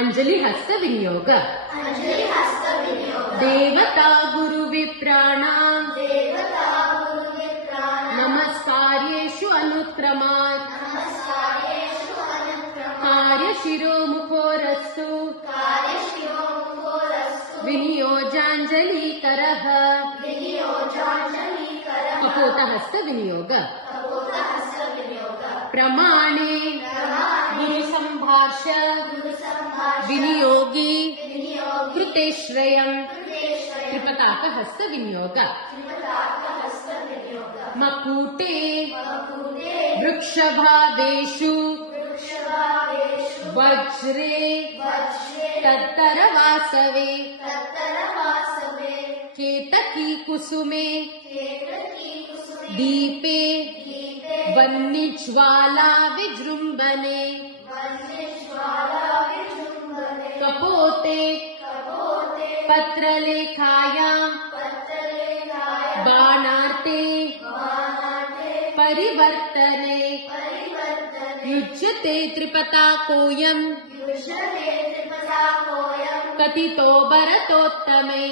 अंजलि हस्त विनियोग देवता गुरु विप्राणां नमस्कार्येषु अनुक्रमात् कार्यशिरो मुखोरस्तु विनियोजाञ्जलिकरः कपोतहस्त विनियोग प्रमाणे गुरु संभाष्य विनियोगी कृतेश्रयम् त्रिपताक हस्त विनियोग मकुटे वृक्षभावेषु वज्रे तत्तरवासवे केतकी कुसुमे दीपे वह्निज्वाला विजृम्भणे कपोते पत्रलेखायां बाणार्ते परिवर्तने युज्यते त्रिपताकोऽयं कथितो भरतोत्तमे